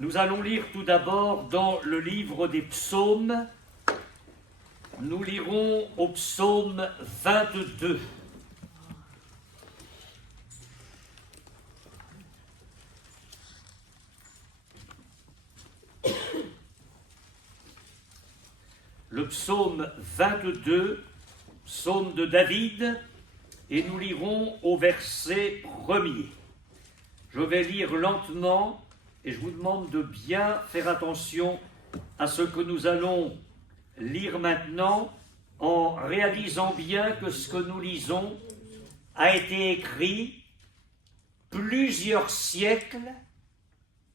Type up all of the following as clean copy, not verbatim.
Nous allons lire tout d'abord dans le livre des psaumes. Nous lirons au psaume 22. Le psaume 22, psaume de David, et nous lirons au verset 1er. Je vais lire lentement et je vous demande de bien faire attention à ce que nous allons lire maintenant en réalisant bien que ce que nous lisons a été écrit plusieurs siècles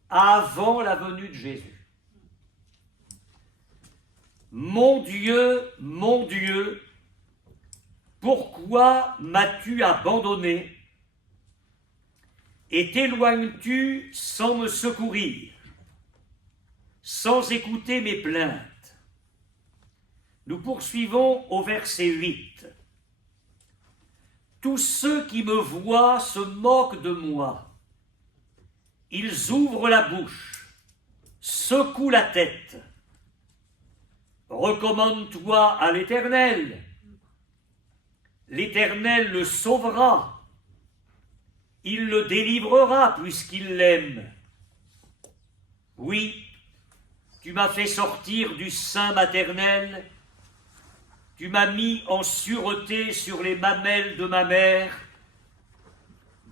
avant la venue de Jésus. Mon Dieu, pourquoi m'as-tu abandonné et t'éloignes-tu sans me secourir, sans écouter mes plaintes? Nous poursuivons au verset 8. Tous ceux qui me voient se moquent de moi. Ils ouvrent la bouche, secouent la tête. Recommande-toi à l'Éternel. L'Éternel le sauvera. Il le délivrera puisqu'il l'aime. Oui, tu m'as fait sortir du sein maternel. Tu m'as mis en sûreté sur les mamelles de ma mère.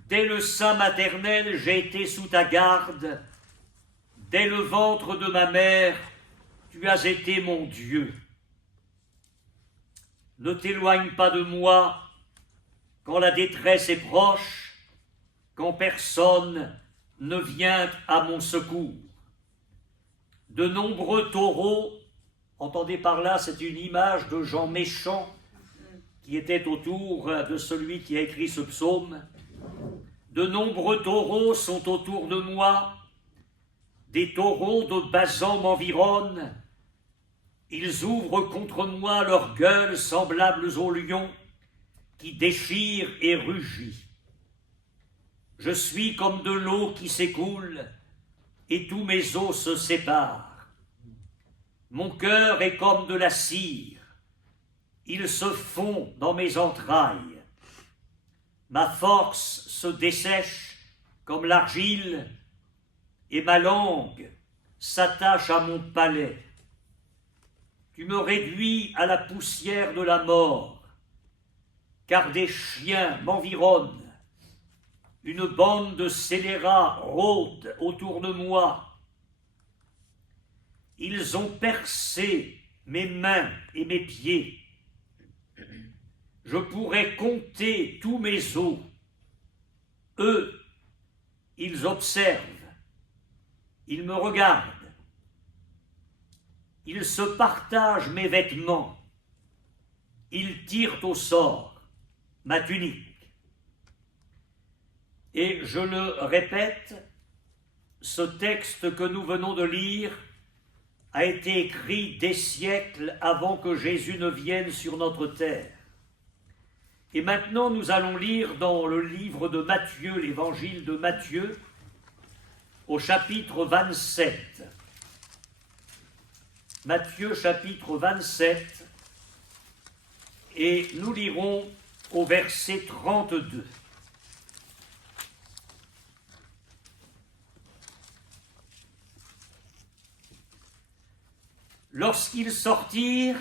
Dès le sein maternel, j'ai été sous ta garde. Dès le ventre de ma mère, tu as été mon Dieu. Ne t'éloigne pas de moi quand la détresse est proche, quand personne ne vient à mon secours. De nombreux taureaux, entendez par là, c'est une image de gens méchants qui étaient autour de celui qui a écrit ce psaume. De nombreux taureaux sont autour de moi, des taureaux de Basan m'environnent. Ils ouvrent contre moi leurs gueules semblables aux lions qui déchirent et rugissent. Je suis comme de l'eau qui s'écoule et tous mes os se séparent. Mon cœur est comme de la cire, il se fond dans mes entrailles. Ma force se dessèche comme l'argile et ma langue s'attache à mon palais. Tu me réduis à la poussière de la mort, car des chiens m'environnent. Une bande de scélérats rôde autour de moi. Ils ont percé mes mains et mes pieds. Je pourrais compter tous mes os. Eux, ils observent. Ils me regardent. Ils se partagent mes vêtements. Ils tirent au sort ma tunique. Et je le répète, ce texte que nous venons de lire a été écrit des siècles avant que Jésus ne vienne sur notre terre. Et maintenant, nous allons lire dans le livre de Matthieu, l'évangile de Matthieu, au chapitre 27. Matthieu, chapitre 27, et nous lirons au verset 32. Lorsqu'ils sortirent,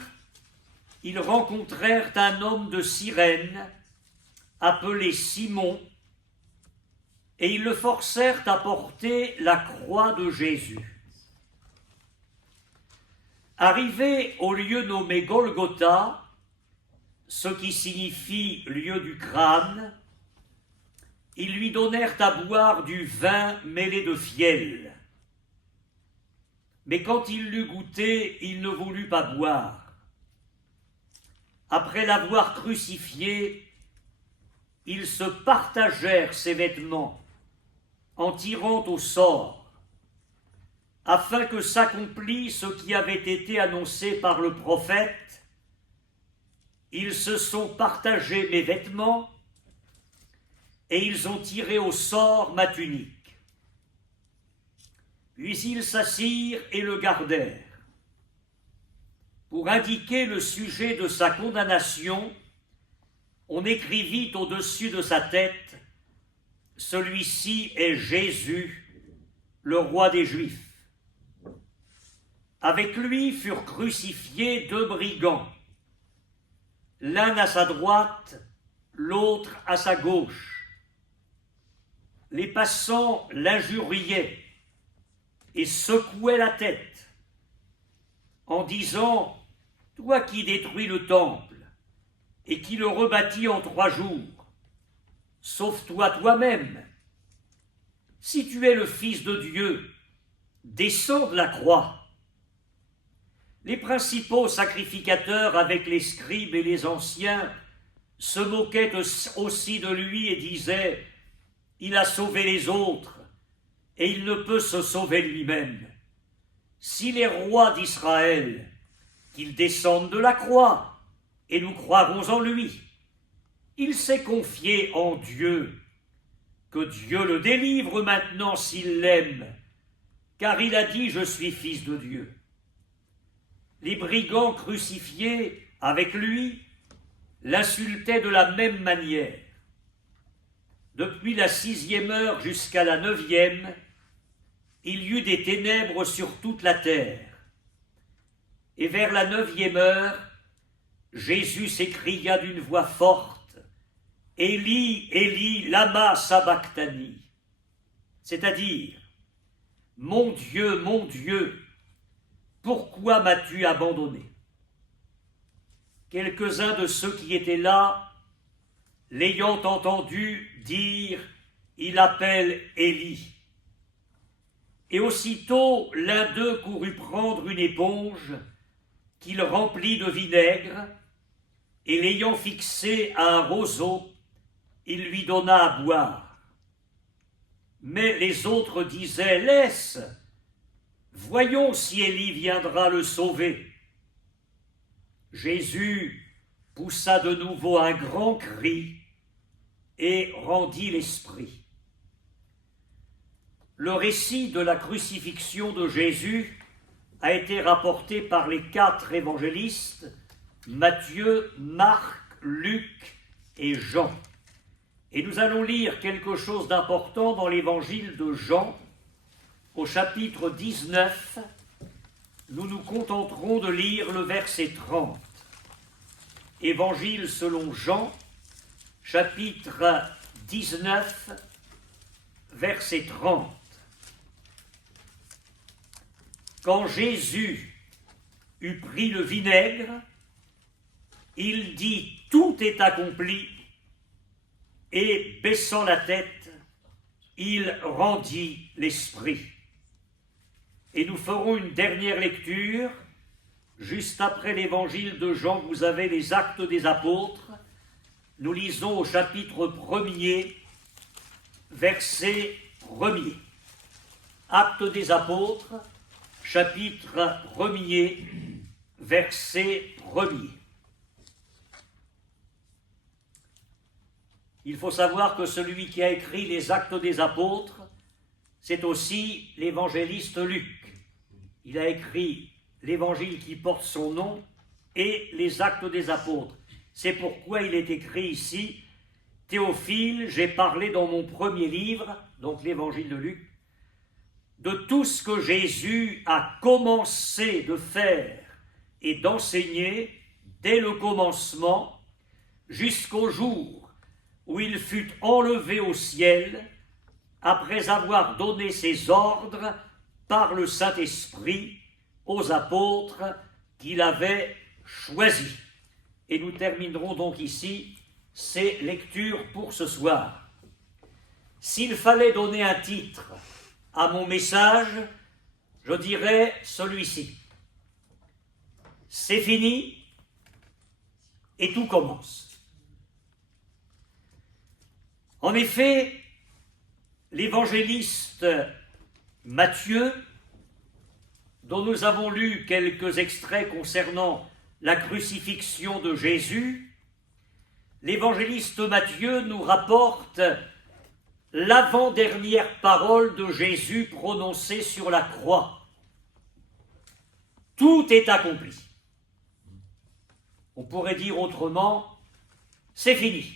ils rencontrèrent un homme de Cyrène, appelé Simon, et ils le forcèrent à porter la croix de Jésus. Arrivés au lieu nommé Golgotha, ce qui signifie lieu du crâne, ils lui donnèrent à boire du vin mêlé de fiel. Mais quand il l'eut goûté, il ne voulut pas boire. Après l'avoir crucifié, ils se partagèrent ses vêtements en tirant au sort, afin que s'accomplisse ce qui avait été annoncé par le prophète. Ils se sont partagés mes vêtements et ils ont tiré au sort ma tunique. Puis ils s'assirent et le gardèrent. Pour indiquer le sujet de sa condamnation, on écrivit au-dessus de sa tête « Celui-ci est Jésus, le roi des Juifs ». Avec lui furent crucifiés 2 brigands, l'un à sa droite, l'autre à sa gauche. Les passants l'injuriaient et secouaient la tête en disant « Toi qui détruis le temple et qui le rebâtis en 3 jours, sauve-toi toi-même. Si tu es le Fils de Dieu, descends de la croix. » Les principaux sacrificateurs, avec les scribes et les anciens, se moquaient aussi de lui et disaient « Il a sauvé les autres, et il ne peut se sauver lui-même. S'il est roi d'Israël, qu'il descende de la croix, et nous croirons en lui. Il s'est confié en Dieu, que Dieu le délivre maintenant s'il l'aime, car il a dit « Je suis fils de Dieu ». Les brigands crucifiés avec lui l'insultaient de la même manière. Depuis la 6e heure jusqu'à la 9e, il y eut des ténèbres sur toute la terre. Et vers la 9e heure, Jésus s'écria d'une voix forte « Élie, Élie, lama sabachthani » c'est-à-dire « Mon Dieu, pourquoi m'as-tu abandonné ?» Quelques-uns de ceux qui étaient là, l'ayant entendu dire « Il appelle Élie ». Et aussitôt l'un d'eux courut prendre une éponge qu'il remplit de vinaigre, et l'ayant fixée à un roseau, il lui donna à boire. Mais les autres disaient « Laisse, voyons si Élie viendra le sauver. » Jésus poussa de nouveau un grand cri et rendit l'esprit. Le récit de la crucifixion de Jésus a été rapporté par les 4 évangélistes, Matthieu, Marc, Luc et Jean. Et nous allons lire quelque chose d'important dans l'évangile de Jean, au chapitre 19. Nous nous contenterons de lire le verset 30. Évangile selon Jean, chapitre 19, verset 30. Quand Jésus eut pris le vinaigre, il dit « Tout est accompli » et, baissant la tête, il rendit l'esprit. Et nous ferons une dernière lecture. Juste après l'évangile de Jean, vous avez les Actes des Apôtres. Nous lisons au chapitre 1er, verset 1er. Actes des Apôtres, chapitre 1er, verset 1er. Il faut savoir que celui qui a écrit les Actes des Apôtres, c'est aussi l'évangéliste Luc. Il a écrit l'évangile qui porte son nom et les Actes des Apôtres. C'est pourquoi il est écrit ici « Théophile, j'ai parlé dans mon premier livre, donc l'évangile de Luc, de tout ce que Jésus a commencé de faire et d'enseigner dès le commencement jusqu'au jour où il fut enlevé au ciel après avoir donné ses ordres par le Saint-Esprit aux apôtres qu'il avait choisis. » Et nous terminerons donc ici ces lectures pour ce soir. S'il fallait donner un titre à mon message, je dirais celui-ci. C'est fini et tout commence. En effet, l'évangéliste Matthieu, dont nous avons lu quelques extraits concernant la crucifixion de Jésus, l'évangéliste Matthieu nous rapporte l'avant-dernière parole de Jésus prononcée sur la croix. Tout est accompli. On pourrait dire autrement, c'est fini.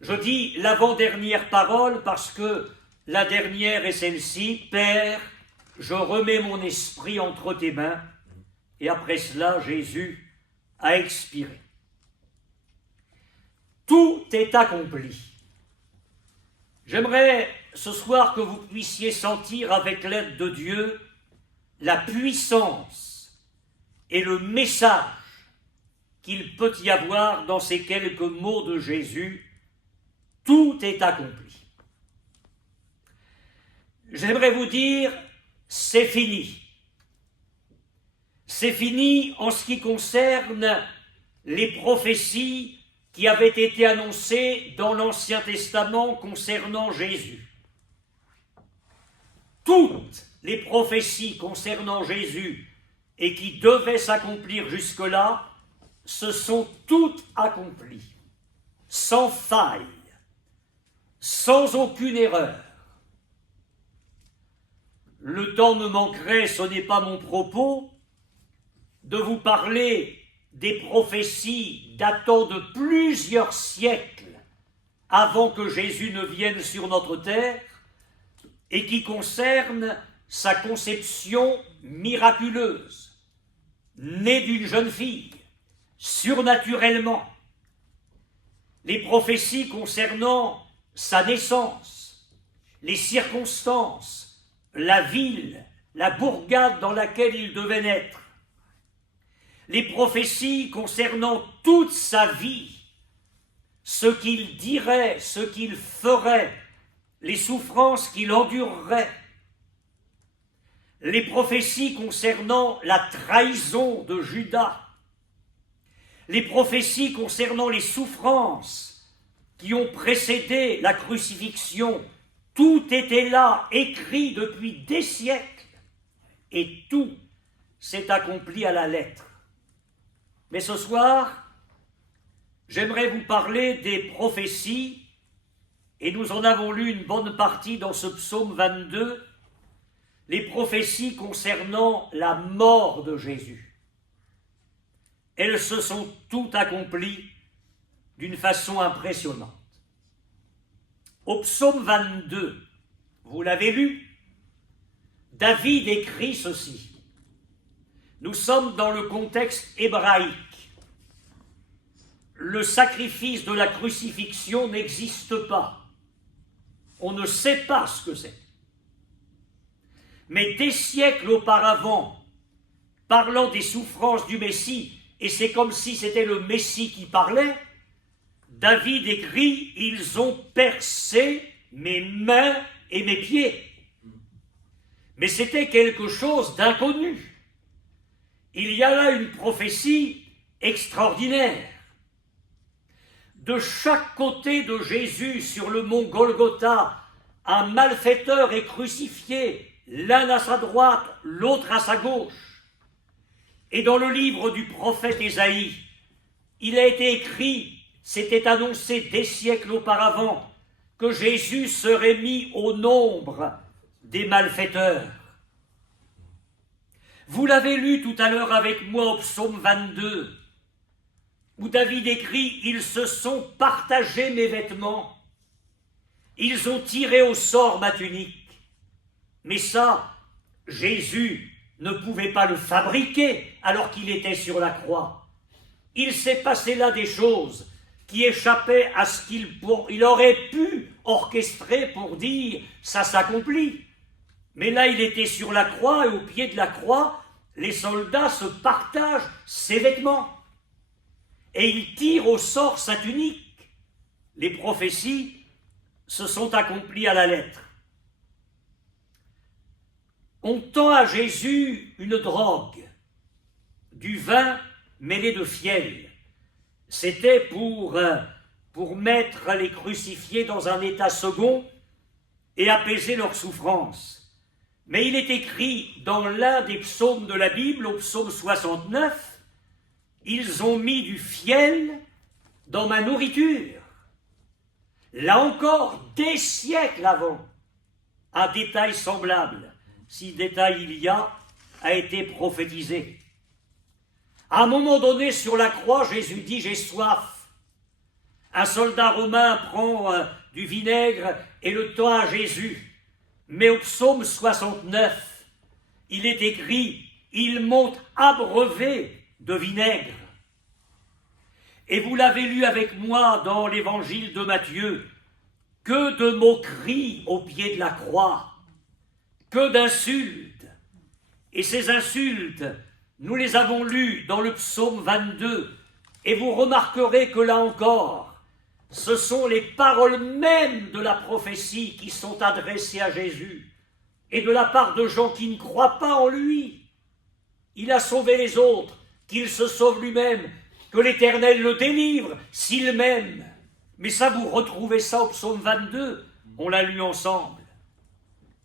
Je dis l'avant-dernière parole parce que la dernière est celle-ci, Père, je remets mon esprit entre tes mains, et après cela, Jésus a expiré. Tout est accompli. J'aimerais ce soir que vous puissiez sentir avec l'aide de Dieu la puissance et le message qu'il peut y avoir dans ces quelques mots de Jésus. Tout est accompli. J'aimerais vous dire, c'est fini. C'est fini en ce qui concerne les prophéties qui avaient été annoncées dans l'Ancien Testament concernant Jésus. Toutes les prophéties concernant Jésus et qui devaient s'accomplir jusque-là, se sont toutes accomplies, sans faille, sans aucune erreur. Le temps me manquerait, ce n'est pas mon propos, de vous parler des prophéties datant de plusieurs siècles avant que Jésus ne vienne sur notre terre et qui concernent sa conception miraculeuse, née d'une jeune fille, surnaturellement. Les prophéties concernant sa naissance, les circonstances, la ville, la bourgade dans laquelle il devait naître, les prophéties concernant toute sa vie, ce qu'il dirait, ce qu'il ferait, les souffrances qu'il endurerait, les prophéties concernant la trahison de Judas, les prophéties concernant les souffrances qui ont précédé la crucifixion, tout était là, écrit depuis des siècles, et tout s'est accompli à la lettre. Mais ce soir, j'aimerais vous parler des prophéties, et nous en avons lu une bonne partie dans ce psaume 22, les prophéties concernant la mort de Jésus. Elles se sont toutes accomplies d'une façon impressionnante. Au psaume 22, vous l'avez lu, David écrit ceci. Nous sommes dans le contexte hébraïque. Le sacrifice de la crucifixion n'existe pas. On ne sait pas ce que c'est. Mais des siècles auparavant, parlant des souffrances du Messie, et c'est comme si c'était le Messie qui parlait, David écrit « Ils ont percé mes mains et mes pieds ». Mais c'était quelque chose d'inconnu. Il y a là une prophétie extraordinaire. De chaque côté de Jésus sur le mont Golgotha, un malfaiteur est crucifié, l'un à sa droite, l'autre à sa gauche. Et dans le livre du prophète Ésaïe, il a été écrit, c'était annoncé des siècles auparavant, que Jésus serait mis au nombre des malfaiteurs. Vous l'avez lu tout à l'heure avec moi au psaume 22, où David écrit « Ils se sont partagés mes vêtements, ils ont tiré au sort ma tunique ». Mais ça, Jésus ne pouvait pas le fabriquer alors qu'il était sur la croix. Il s'est passé là des choses qui échappaient à ce qu'il aurait pu orchestrer pour dire « ça s'accomplit ». Mais là, il était sur la croix et au pied de la croix, les soldats se partagent ses vêtements. Et ils tirent au sort sa tunique. Les prophéties se sont accomplies à la lettre. On tend à Jésus une drogue, du vin mêlé de fiel. C'était pour mettre les crucifiés dans un état second et apaiser leurs souffrances. Mais il est écrit dans l'un des psaumes de la Bible, au psaume 69, « Ils ont mis du fiel dans ma nourriture ». Là encore, des siècles avant, un détail semblable, si détail il y a été prophétisé. À un moment donné, sur la croix, Jésus dit « J'ai soif ». Un soldat romain prend du vinaigre et le tend à Jésus. Mais au psaume 69, il est écrit « Ils m'ont abreuvé de vinaigre ». Et vous l'avez lu avec moi dans l'évangile de Matthieu, que de moqueries au pied de la croix, que d'insultes. Et ces insultes, nous les avons lues dans le psaume 22, et vous remarquerez que là encore, ce sont les paroles mêmes de la prophétie qui sont adressées à Jésus, et de la part de gens qui ne croient pas en lui. Il a sauvé les autres, qu'il se sauve lui-même, que l'Éternel le délivre s'il m'aime. Mais ça, vous retrouvez ça au psaume 22, on l'a lu ensemble.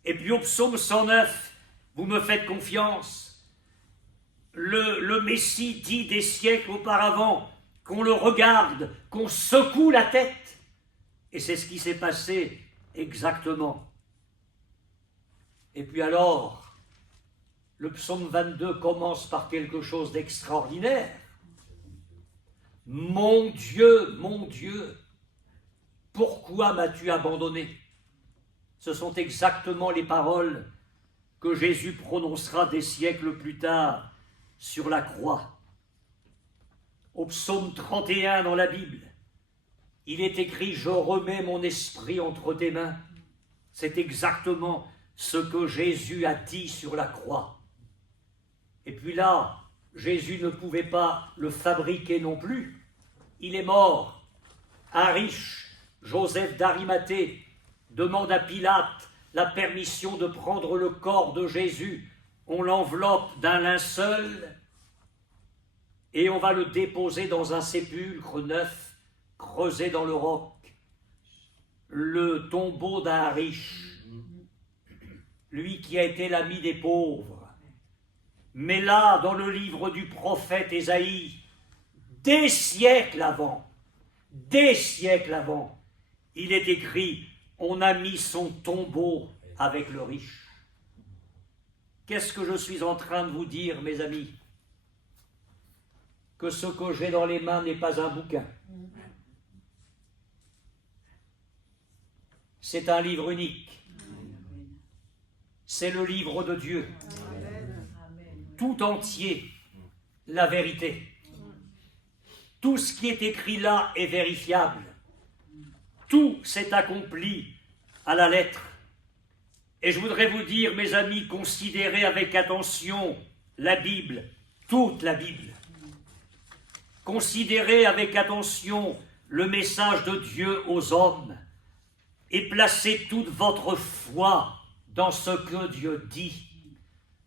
Et puis au psaume 109, vous me faites confiance, le Messie dit des siècles auparavant qu'on le regarde, qu'on secoue la tête. Et c'est ce qui s'est passé exactement. Et puis alors, le psaume 22 commence par quelque chose d'extraordinaire. Mon Dieu, pourquoi m'as-tu abandonné? Ce sont exactement les paroles que Jésus prononcera des siècles plus tard sur la croix. Au psaume 31 dans la Bible, il est écrit « Je remets mon esprit entre tes mains ». C'est exactement ce que Jésus a dit sur la croix. Et puis là, Jésus ne pouvait pas le fabriquer non plus. Il est mort. Un riche, Joseph d'Arimathée, demande à Pilate la permission de prendre le corps de Jésus. On l'enveloppe d'un linceul et on va le déposer dans un sépulcre neuf, creusé dans le roc. Le tombeau d'un riche, lui qui a été l'ami des pauvres. Mais là, dans le livre du prophète Ésaïe, des siècles avant, il est écrit « On a mis son tombeau avec le riche ». Qu'est-ce que je suis en train de vous dire, mes amis? Que ce que j'ai dans les mains n'est pas un bouquin. C'est un livre unique. C'est le livre de Dieu. Tout entier, la vérité. Tout ce qui est écrit là est vérifiable. Tout s'est accompli à la lettre. Et je voudrais vous dire, mes amis, considérez avec attention la Bible, toute la Bible. Considérez avec attention le message de Dieu aux hommes et placez toute votre foi dans ce que Dieu dit.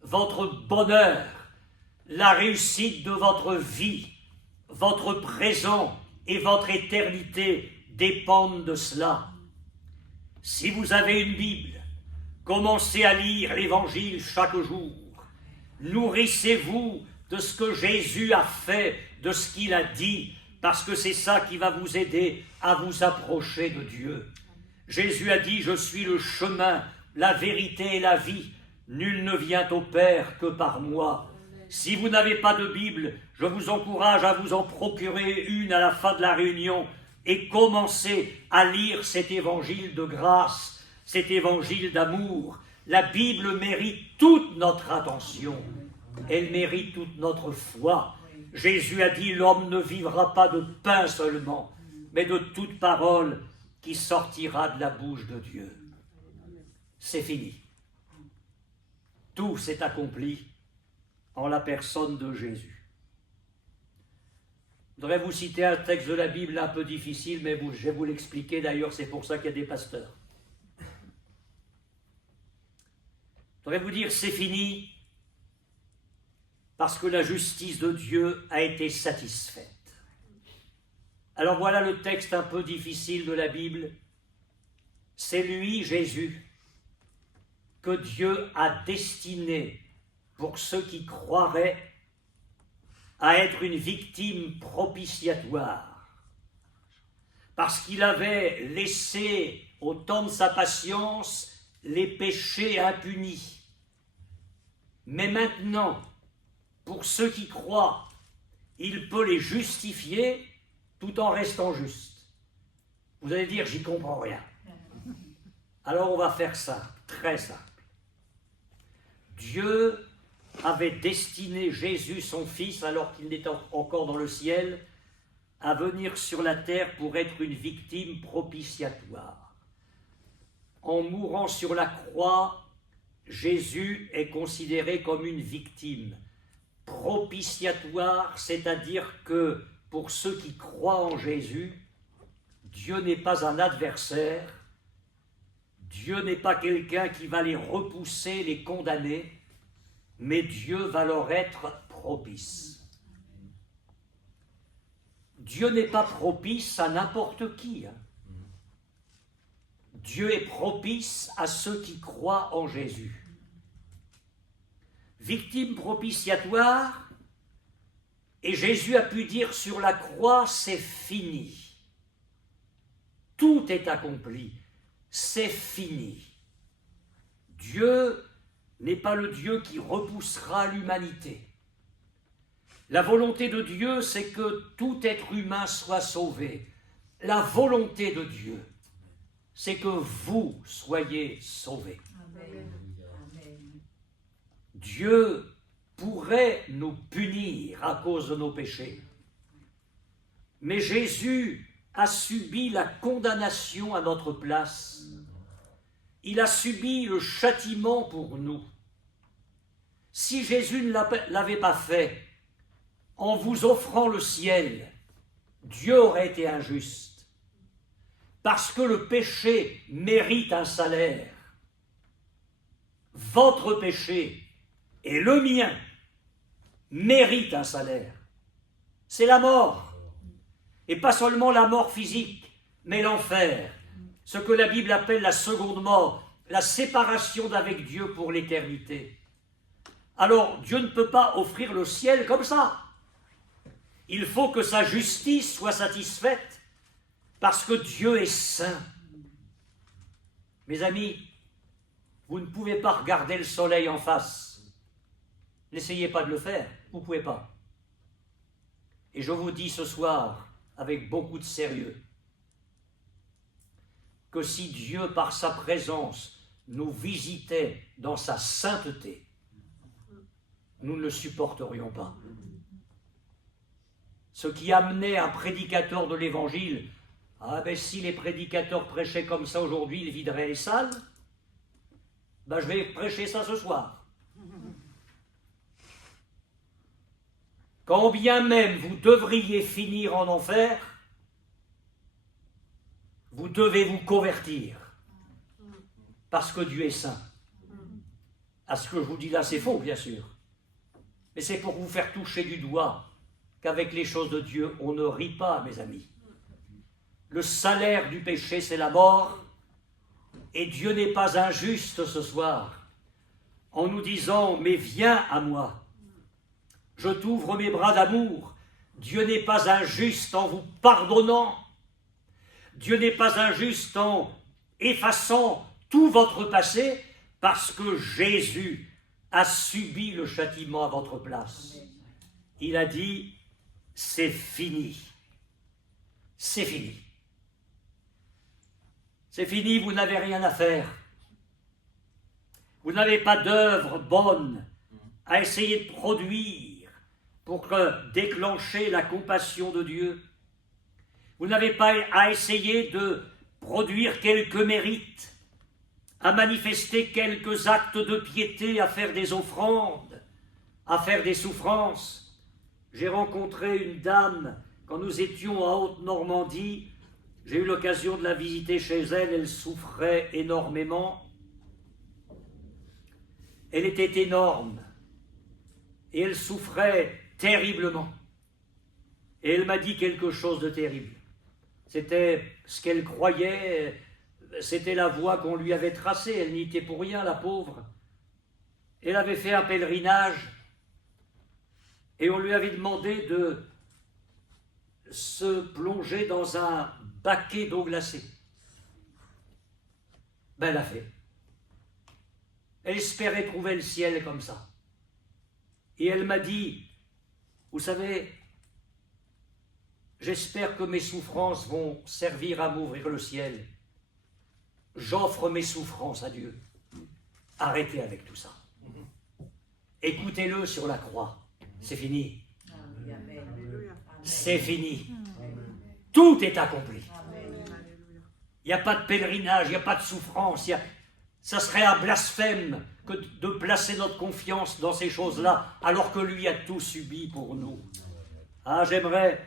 Votre bonheur, la réussite de votre vie, votre présent et votre éternité dépendent de cela. Si vous avez une Bible, commencez à lire l'Évangile chaque jour. Nourrissez-vous de ce que Jésus a fait, de ce qu'il a dit, parce que c'est ça qui va vous aider à vous approcher de Dieu. Jésus a dit « Je suis le chemin, la vérité et la vie. Nul ne vient au Père que par moi. » Si vous n'avez pas de Bible, je vous encourage à vous en procurer une à la fin de la réunion et commencer à lire cet évangile de grâce, cet évangile d'amour. La Bible mérite toute notre attention. Elle mérite toute notre foi. Jésus a dit « L'homme ne vivra pas de pain seulement, mais de toute parole qui sortira de la bouche de Dieu. » C'est fini. Tout s'est accompli en la personne de Jésus. Je voudrais vous citer un texte de la Bible un peu difficile, mais je vais vous l'expliquer. D'ailleurs, c'est pour ça qu'il y a des pasteurs. Je voudrais vous dire, c'est fini, parce que la justice de Dieu a été satisfaite. Alors voilà le texte un peu difficile de la Bible. C'est lui, Jésus, que Dieu a destiné pour ceux qui croiraient à être une victime propitiatoire, parce qu'il avait laissé au temps de sa patience les péchés impunis. Mais maintenant, pour ceux qui croient, il peut les justifier tout en restant juste. Vous allez dire, j'y comprends rien. Alors on va faire ça, très simple. Dieu avait destiné Jésus, son Fils, alors qu'il n'était encore dans le ciel, à venir sur la terre pour être une victime propitiatoire. En mourant sur la croix, Jésus est considéré comme une victime propitiatoire, c'est-à-dire que pour ceux qui croient en Jésus, Dieu n'est pas un adversaire, Dieu n'est pas quelqu'un qui va les repousser, les condamner, mais Dieu va leur être propice. Dieu n'est pas propice à n'importe qui. Dieu est propice à ceux qui croient en Jésus. Victime propitiatoire, et Jésus a pu dire sur la croix, c'est fini. Tout est accompli, c'est fini. Dieu n'est pas le Dieu qui repoussera l'humanité. La volonté de Dieu, c'est que tout être humain soit sauvé. La volonté de Dieu, c'est que vous soyez sauvés. Amen. Dieu pourrait nous punir à cause de nos péchés. Mais Jésus a subi la condamnation à notre place. Il a subi le châtiment pour nous. Si Jésus ne l'avait pas fait, en vous offrant le ciel, Dieu aurait été injuste. Parce que le péché mérite un salaire. Votre péché et le mien méritent un salaire. C'est la mort. Et pas seulement la mort physique, mais l'enfer. Ce que la Bible appelle la seconde mort, la séparation d'avec Dieu pour l'éternité. Alors, Dieu ne peut pas offrir le ciel comme ça. Il faut que sa justice soit satisfaite, parce que Dieu est saint. Mes amis, vous ne pouvez pas regarder le soleil en face. N'essayez pas de le faire, vous ne pouvez pas. Et je vous dis ce soir, avec beaucoup de sérieux, que si Dieu, par sa présence, nous visitait dans sa sainteté, nous ne le supporterions pas. Ce qui amenait un prédicateur de l'Évangile, ah ben si les prédicateurs prêchaient comme ça aujourd'hui, ils videraient les salles, ben je vais prêcher ça ce soir. Quand bien même vous devriez finir en enfer, vous devez vous convertir, parce que Dieu est saint. À ce que je vous dis là, c'est faux, bien sûr. Mais c'est pour vous faire toucher du doigt qu'avec les choses de Dieu, on ne rit pas, mes amis. Le salaire du péché, c'est la mort, et Dieu n'est pas injuste ce soir, en nous disant « Mais viens à moi, je t'ouvre mes bras d'amour ». Dieu n'est pas injuste en vous pardonnant, Dieu n'est pas injuste en effaçant tout votre passé, parce que Jésus a subi le châtiment à votre place. Il a dit, c'est fini. C'est fini. C'est fini, vous n'avez rien à faire. Vous n'avez pas d'œuvre bonne à essayer de produire pour déclencher la compassion de Dieu. Vous n'avez pas à essayer de produire quelques mérites, à manifester quelques actes de piété, à faire des offrandes, à faire des souffrances. J'ai rencontré une dame quand nous étions en Haute-Normandie. J'ai eu l'occasion de la visiter chez elle. Elle souffrait énormément. Elle était énorme et elle souffrait terriblement. Et elle m'a dit quelque chose de terrible. C'était ce qu'elle croyait, c'était la voie qu'on lui avait tracée. Elle n'y était pour rien, la pauvre. Elle avait fait un pèlerinage et on lui avait demandé de se plonger dans un paquet d'eau glacée. Ben, elle a fait. Elle espérait trouver le ciel comme ça. Et elle m'a dit, vous savez, j'espère que mes souffrances vont servir à m'ouvrir le ciel. J'offre mes souffrances à Dieu. Arrêtez avec tout ça. Écoutez-le sur la croix. C'est fini. C'est fini. Tout est accompli. Il n'y a pas de pèlerinage, il n'y a pas de souffrance. Ça serait un blasphème que de placer notre confiance dans ces choses-là, alors que lui a tout subi pour nous. Ah, j'aimerais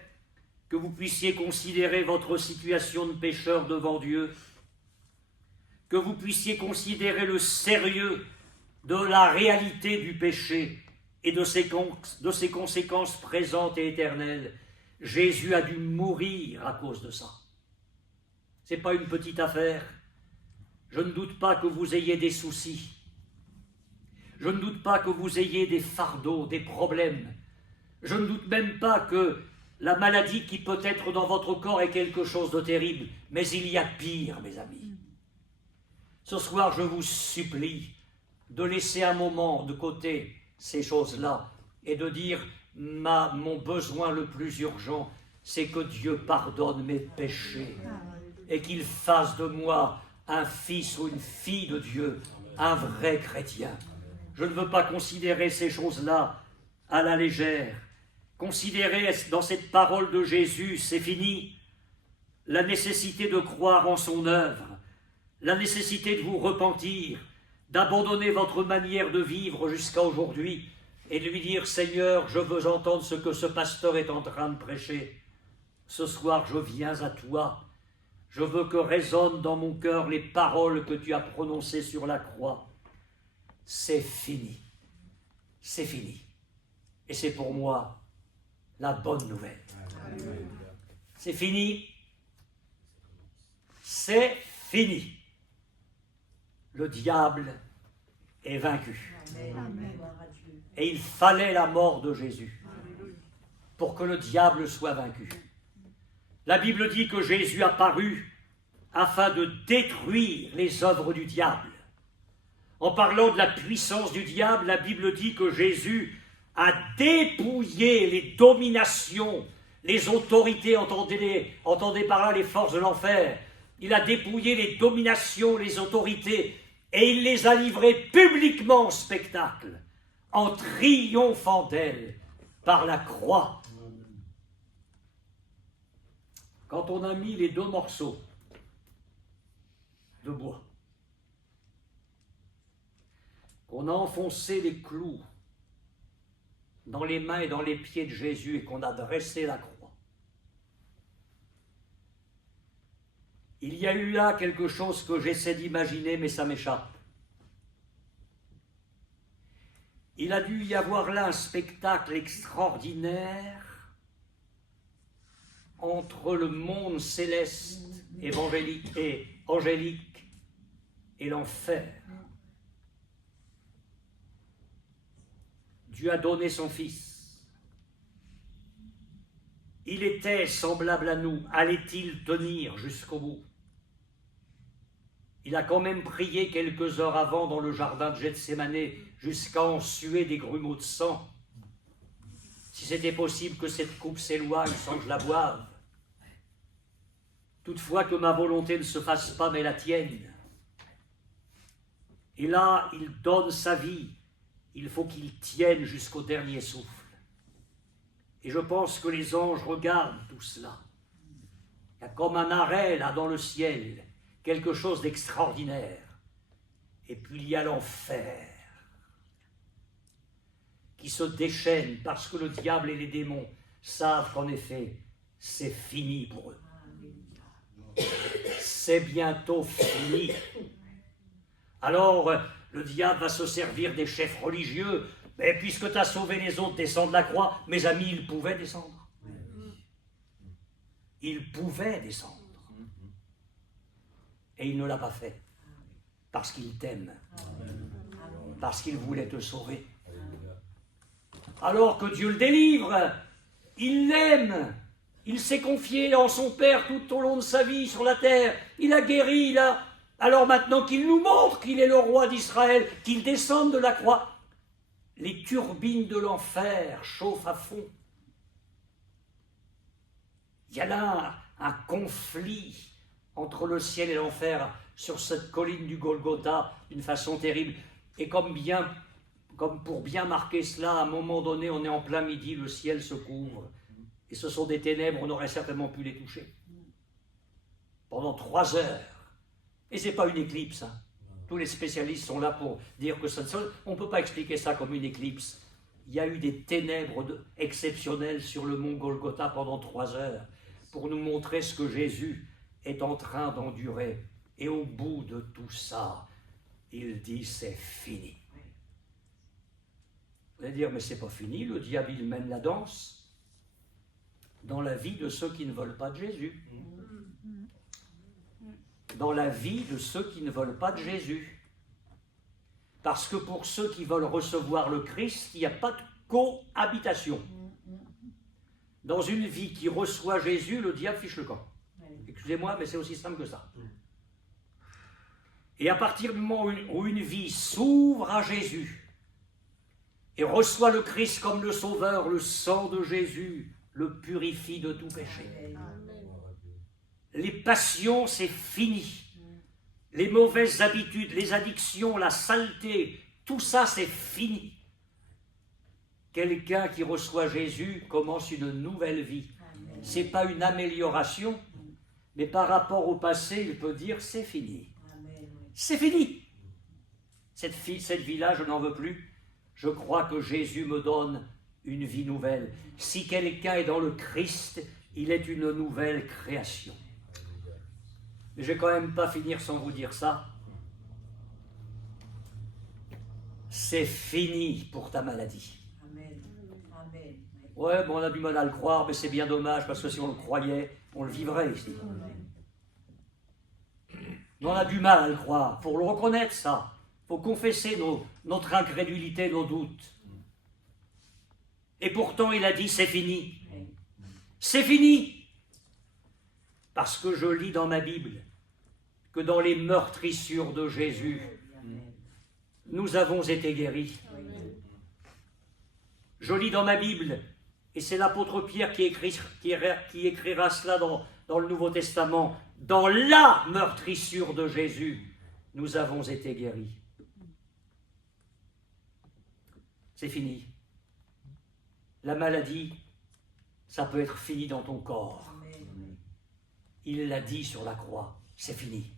que vous puissiez considérer votre situation de pécheur devant Dieu, que vous puissiez considérer le sérieux de la réalité du péché et de ses conséquences présentes et éternelles. Jésus a dû mourir à cause de ça. Ce n'est pas une petite affaire. Je ne doute pas que vous ayez des soucis. Je ne doute pas que vous ayez des fardeaux, des problèmes. Je ne doute même pas que la maladie qui peut être dans votre corps est quelque chose de terrible. Mais il y a pire, mes amis. Ce soir, je vous supplie de laisser un moment de côté ces choses-là et de dire mon besoin le plus urgent, c'est que Dieu pardonne mes péchés et qu'il fasse de moi un fils ou une fille de Dieu, un vrai chrétien. Je ne veux pas considérer ces choses-là à la légère. Considérez dans cette parole de Jésus, c'est fini, la nécessité de croire en son œuvre, la nécessité de vous repentir, d'abandonner votre manière de vivre jusqu'à aujourd'hui et de lui dire « Seigneur, je veux entendre ce que ce pasteur est en train de prêcher. Ce soir, je viens à toi. Je veux que résonnent dans mon cœur les paroles que tu as prononcées sur la croix. C'est fini. C'est fini. Et c'est pour moi la bonne nouvelle. C'est fini. C'est fini. Le diable est vaincu. Et il fallait la mort de Jésus pour que le diable soit vaincu. La Bible dit que Jésus apparut afin de détruire les œuvres du diable. En parlant de la puissance du diable, la Bible dit que Jésus a dépouillé les dominations, les autorités, entendez par là les forces de l'enfer. Il a dépouillé les dominations, les autorités, et il les a livrées publiquement en spectacle, en triomphant d'elles par la croix. Quand on a mis les 2 morceaux de bois, qu'on a enfoncé les clous dans les mains et dans les pieds de Jésus et qu'on a dressé la croix, il y a eu là quelque chose que j'essaie d'imaginer, mais ça m'échappe. Il a dû y avoir là un spectacle extraordinaire entre le monde céleste, évangélique et angélique, et l'enfer. Dieu a donné son Fils. Il était semblable à nous. Allait-il tenir jusqu'au bout? Il a quand même prié quelques heures avant dans le jardin de Gethsémanée jusqu'à en suer des grumeaux de sang. Si c'était possible que cette coupe s'éloigne sans que je la boive. Toutefois que ma volonté ne se fasse pas, mais la tienne. Et là, il donne sa vie. Il faut qu'il tienne jusqu'au dernier souffle. Et je pense que les anges regardent tout cela. Il y a comme un arrêt là dans le ciel, quelque chose d'extraordinaire. Et puis il y a l'enfer qui se déchaîne parce que le diable et les démons savent qu'en effet, c'est fini pour eux. C'est bientôt fini. Alors, le diable va se servir des chefs religieux. Mais puisque tu as sauvé les autres, descends de la croix. Mes amis, ils pouvaient descendre. Ils pouvaient descendre. Et il ne l'a pas fait. Parce qu'il t'aime. Parce qu'il voulait te sauver. Alors que Dieu le délivre, il l'aime. Il s'est confié en son Père tout au long de sa vie sur la terre. Il a guéri, Alors maintenant qu'il nous montre qu'il est le roi d'Israël, qu'il descende de la croix, les turbines de l'enfer chauffent à fond. Il y a là un conflit entre le ciel et l'enfer sur cette colline du Golgotha d'une façon terrible. Et comme pour bien marquer cela, à un moment donné, on est en plein midi, le ciel se couvre. Et ce sont des ténèbres, on aurait certainement pu les toucher. Pendant 3 heures. Et ce n'est pas une éclipse. Hein. Tous les spécialistes sont là pour dire que on ne peut pas expliquer ça comme une éclipse. Il y a eu des ténèbres exceptionnelles sur le mont Golgotha pendant 3 heures pour nous montrer ce que Jésus est en train d'endurer. Et au bout de tout ça, il dit c'est fini. Vous allez dire, mais c'est pas fini, le diable il mène la danse dans la vie de ceux qui ne veulent pas de Jésus. Dans la vie de ceux qui ne veulent pas de Jésus. Parce que pour ceux qui veulent recevoir le Christ, il n'y a pas de cohabitation. Dans une vie qui reçoit Jésus, le diable fiche le camp. Excusez-moi, mais c'est aussi simple que ça. Et à partir du moment où une vie s'ouvre à Jésus et reçoit le Christ comme le Sauveur, le sang de Jésus le purifie de tout péché. Les passions, c'est fini. Les mauvaises habitudes, les addictions, la saleté, tout ça, c'est fini. Quelqu'un qui reçoit Jésus commence une nouvelle vie. Ce n'est pas une amélioration, mais par rapport au passé, il peut dire c'est fini. C'est fini. Cette vie-là, je n'en veux plus. Je crois que Jésus me donne une vie nouvelle. Si quelqu'un est dans le Christ, il est une nouvelle création. Mais je ne vais quand même pas finir sans vous dire ça. C'est fini pour ta maladie. Ouais, bon, on a du mal à le croire, mais c'est bien dommage, parce que si on le croyait, on le vivrait ici. Mais on a du mal à le croire. Pour le reconnaître, ça, il faut confesser notre incrédulité, nos doutes. Et pourtant, il a dit, c'est fini. C'est fini. Parce que je lis dans ma Bible que dans les meurtrissures de Jésus, nous avons été guéris. Je lis dans ma Bible, et c'est l'apôtre Pierre qui écrira cela dans le Nouveau Testament, dans la meurtrissure de Jésus, nous avons été guéris. C'est fini. La maladie, ça peut être fini dans ton corps. Il l'a dit sur la croix, c'est fini.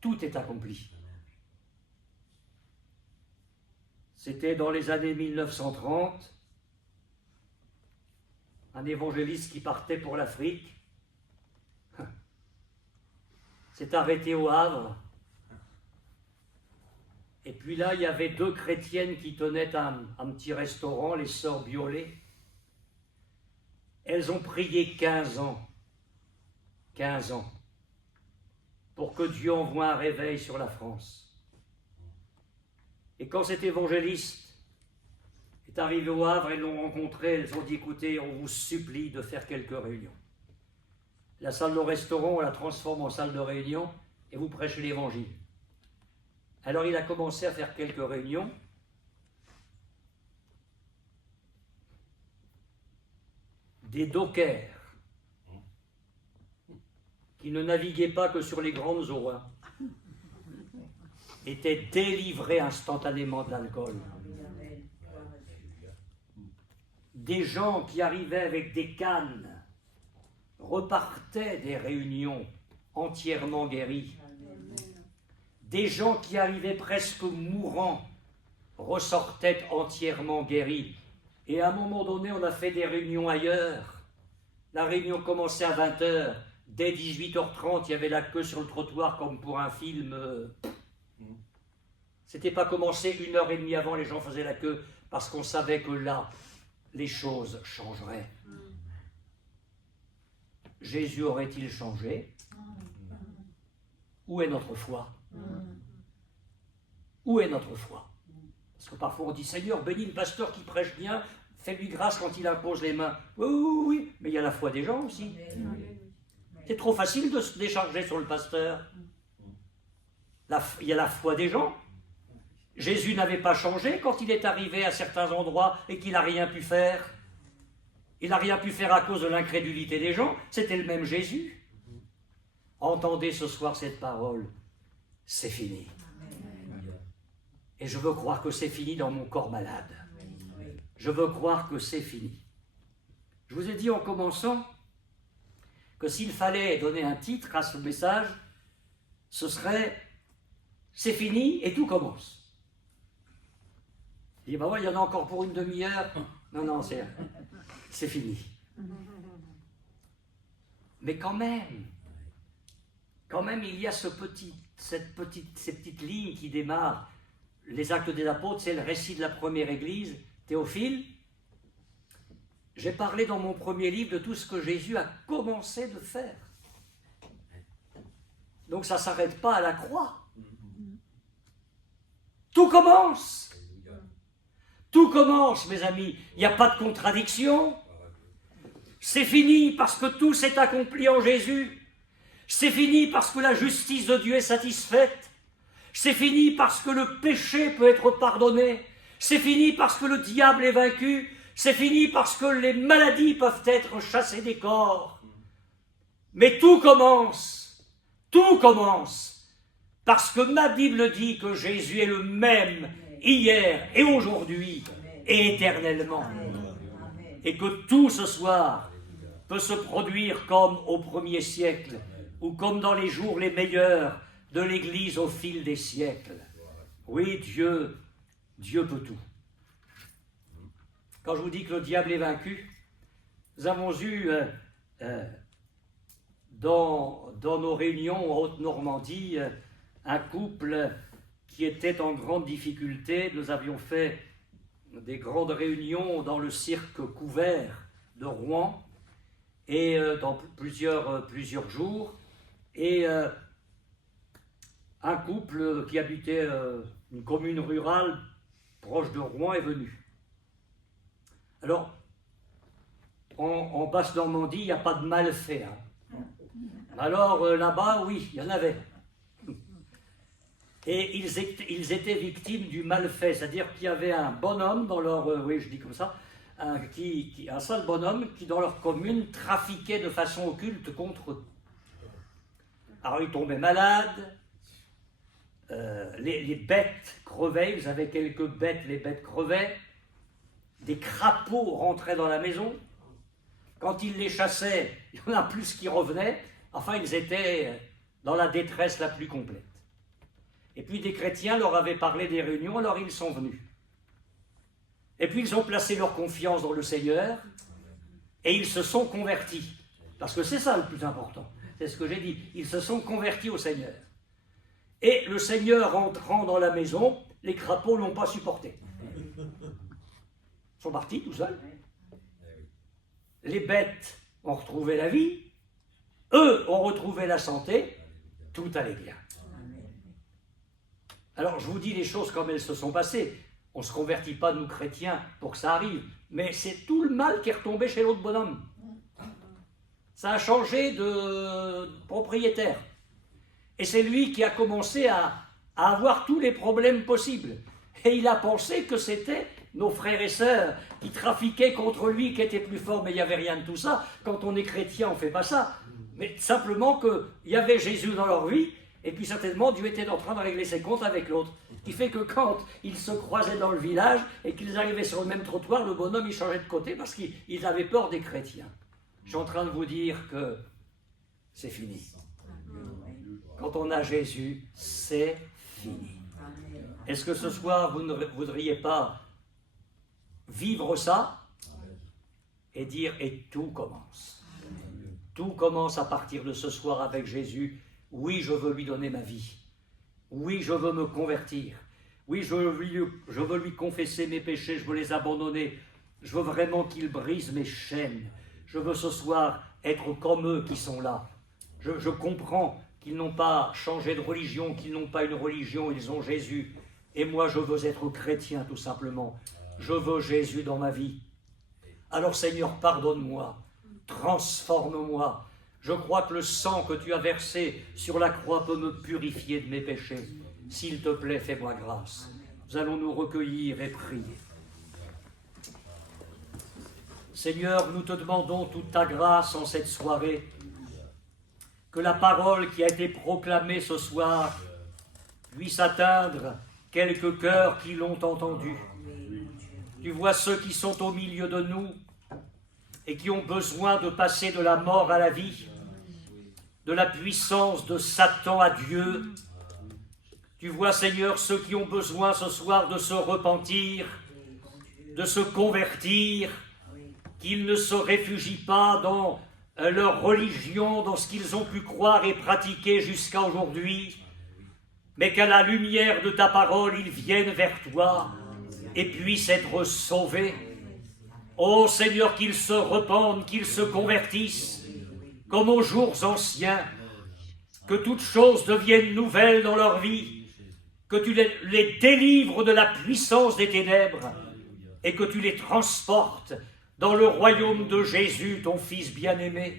Tout est accompli. C'était dans les années 1930, un évangéliste qui partait pour l'Afrique s'est arrêté au Havre. Et puis là, il y avait 2 chrétiennes qui tenaient un petit restaurant, les sœurs Biolay. Elles ont prié 15 ans. 15 ans. Pour que Dieu envoie un réveil sur la France. Et quand cet évangéliste est arrivé au Havre, elles l'ont rencontré, elles ont dit, écoutez, on vous supplie de faire quelques réunions. La salle de restaurant, on la transforme en salle de réunion et vous prêchez l'évangile. Alors il a commencé à faire quelques réunions. Des dockers qui ne naviguaient pas que sur les grandes eaux, étaient délivrés instantanément de l'alcool. Des gens qui arrivaient avec des cannes repartaient des réunions entièrement guéris. Des gens qui arrivaient presque mourants ressortaient entièrement guéris. Et à un moment donné, on a fait des réunions ailleurs. La réunion commençait à 20h. Dès 18h30, il y avait la queue sur le trottoir comme pour un film. C'était pas commencé 1h30 avant, les gens faisaient la queue parce qu'on savait que là, les choses changeraient. Jésus aurait-il changé? Où est notre foi? Où est notre foi? Parce que parfois on dit, Seigneur, bénis le pasteur qui prêche bien, fais-lui grâce quand il impose les mains. Oui, oui, oui, mais il y a la foi des gens aussi. C'est trop facile de se décharger sur le pasteur. Il y a la foi des gens. Jésus n'avait pas changé quand il est arrivé à certains endroits et qu'il n'a rien pu faire. Il n'a rien pu faire à cause de l'incrédulité des gens. C'était le même Jésus. Entendez ce soir cette parole. C'est fini. Et je veux croire que c'est fini dans mon corps malade. Je veux croire que c'est fini. Je vous ai dit en commençant que s'il fallait donner un titre à ce message, ce serait « C'est fini et tout commence ». Il dit, bah ouais, il y en a encore pour une demi-heure. Non, non, c'est fini. Mais quand même, il y a ces petites lignes qui démarrent. Les Actes des Apôtres, c'est le récit de la première Église. Théophile, j'ai parlé dans mon premier livre de tout ce que Jésus a commencé de faire. Donc ça ne s'arrête pas à la croix. Tout commence. Tout commence, mes amis. Il n'y a pas de contradiction. C'est fini parce que tout s'est accompli en Jésus. C'est fini parce que la justice de Dieu est satisfaite. C'est fini parce que le péché peut être pardonné. C'est fini parce que le diable est vaincu. C'est fini parce que les maladies peuvent être chassées des corps. Mais tout commence parce que ma Bible dit que Jésus est le même hier et aujourd'hui et éternellement. Et que tout ce soir peut se produire comme au premier siècle ou comme dans les jours les meilleurs de l'Église au fil des siècles. Oui, Dieu peut tout. Quand je vous dis que le diable est vaincu, nous avons eu dans nos réunions en Haute-Normandie un couple qui était en grande difficulté. Nous avions fait des grandes réunions dans le cirque couvert de Rouen et dans plusieurs jours. Et un couple qui habitait une commune rurale proche de Rouen est venu. Alors, en Basse-Normandie, il n'y a pas de malfaits. Hein. Alors là-bas, oui, il y en avait. Et ils étaient victimes du malfait, c'est-à-dire qu'il y avait un bonhomme dans leur, oui je dis comme ça, un seul bonhomme qui dans leur commune trafiquait de façon occulte contre eux. Alors ils tombaient malades, les bêtes crevaient, vous avez quelques bêtes, les bêtes crevaient, des crapauds rentraient dans la maison, quand ils les chassaient, il y en a plus qui revenaient, enfin ils étaient dans la détresse la plus complète. Et puis des chrétiens leur avaient parlé des réunions, alors ils sont venus. Et puis ils ont placé leur confiance dans le Seigneur et ils se sont convertis. Parce que c'est ça le plus important, c'est ce que j'ai dit. Ils se sont convertis au Seigneur. Et le Seigneur entrant dans la maison, les crapauds ne l'ont pas supporté. Ils sont partis tout seuls. Les bêtes ont retrouvé la vie, eux ont retrouvé la santé, tout allait bien. Alors, je vous dis les choses comme elles se sont passées. On ne se convertit pas, nous chrétiens, pour que ça arrive. Mais c'est tout le mal qui est retombé chez l'autre bonhomme. Ça a changé de propriétaire. Et c'est lui qui a commencé à avoir tous les problèmes possibles. Et il a pensé que c'était nos frères et sœurs qui trafiquaient contre lui, qui étaient plus forts. Mais il n'y avait rien de tout ça. Quand on est chrétien, on ne fait pas ça. Mais simplement qu'il y avait Jésus dans leur vie. Et puis certainement, Dieu était en train de régler ses comptes avec l'autre. Ce qui fait que quand ils se croisaient dans le village et qu'ils arrivaient sur le même trottoir, le bonhomme, il changeait de côté parce qu'ils avaient peur des chrétiens. Je suis en train de vous dire que c'est fini. Quand on a Jésus, c'est fini. Est-ce que ce soir, vous ne voudriez pas vivre ça et dire « et tout commence ». Tout commence à partir de ce soir avec Jésus. Oui, je veux lui donner ma vie. Oui, je veux me convertir. Oui, je veux lui confesser mes péchés, je veux les abandonner. Je veux vraiment qu'il brise mes chaînes. Je veux ce soir être comme eux qui sont là. Je comprends qu'ils n'ont pas changé de religion, qu'ils n'ont pas une religion, ils ont Jésus. Et moi, je veux être chrétien tout simplement. Je veux Jésus dans ma vie. Alors Seigneur, pardonne-moi, transforme-moi. Je crois que le sang que tu as versé sur la croix peut me purifier de mes péchés. S'il te plaît, fais-moi grâce. Nous allons nous recueillir et prier. Seigneur, nous te demandons toute ta grâce en cette soirée, que la parole qui a été proclamée ce soir puisse atteindre quelques cœurs qui l'ont entendue. Tu vois ceux qui sont au milieu de nous et qui ont besoin de passer de la mort à la vie, de la puissance de Satan à Dieu. Tu vois, Seigneur, ceux qui ont besoin ce soir de se repentir, de se convertir, qu'ils ne se réfugient pas dans leur religion, dans ce qu'ils ont pu croire et pratiquer jusqu'à aujourd'hui, mais qu'à la lumière de ta parole, ils viennent vers toi et puissent être sauvés. Ô Seigneur, qu'ils se repentent, qu'ils se convertissent, comme aux jours anciens, que toutes choses deviennent nouvelles dans leur vie, que tu les délivres de la puissance des ténèbres et que tu les transportes dans le royaume de Jésus, ton Fils bien-aimé.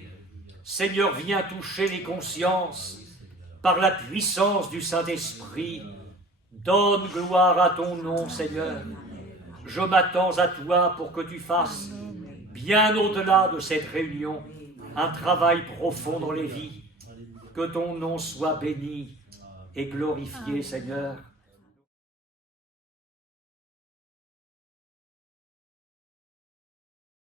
Seigneur, viens toucher les consciences par la puissance du Saint-Esprit. Donne gloire à ton nom, Seigneur. Je m'attends à toi pour que tu fasses, bien au-delà de cette réunion, un travail profond dans les vies. Que ton nom soit béni et glorifié, Seigneur.